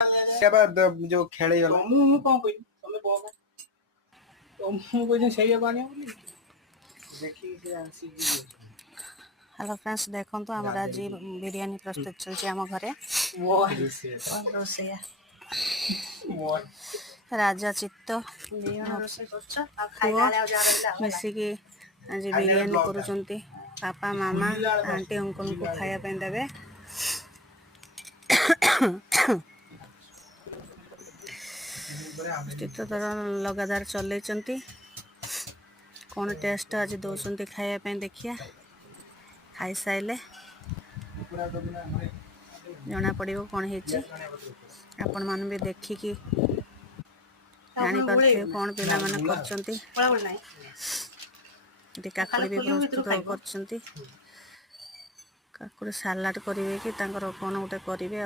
जो खेले गला ମୁଁ କଣ କହିଲି ତମେ ବହ ମୁଁ କହିଲି ସେଇଆକୁ ଆଣିବ ବୋଲି ଦେଖିକି ସେ ଆସିକି हेलो फ्रेंड्स देखो तो आम आज बिरियानी प्रस्तुत चलती आम घरे राजा चित्त मिसिकी आज बिरियानी करुँच पापा मामा आंटी अंकल को खायापी देवे तर लगातार चल कौन टेस्ट आज दौरान खायापी देखिया खाई साइले जना पड़ो कौन है आपण मान भी देखिकी जानी पारे कौन पिला माने करचंती काकुड़ी भी प्रस्तुत करचंती काकुड़ी सालाड करेंगे कि कौन गोटे करेंगे।